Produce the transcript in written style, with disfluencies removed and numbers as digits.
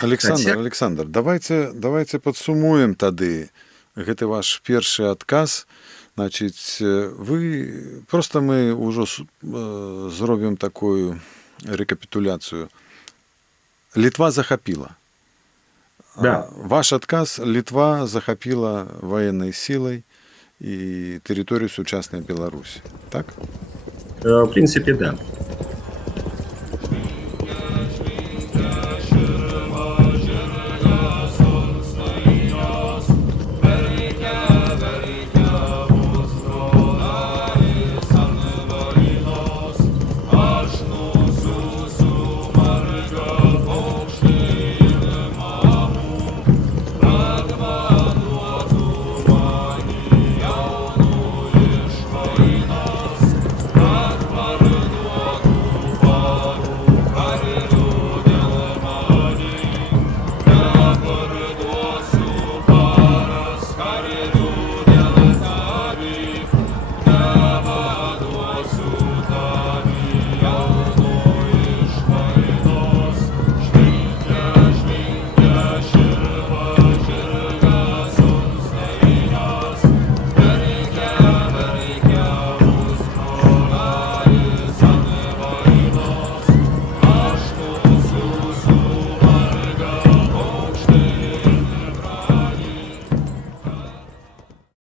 Александр, давайте падсумуем тады гэты ваш першы адказ. Значыць, проста мы ўжо зробім такую рэкапітуляцыю. Літва захапіла. Да. Ваш адказ: Літва захапіла ваеннай сілай і тэрыторыю сучаснай Беларусі. Так? В принципе, да.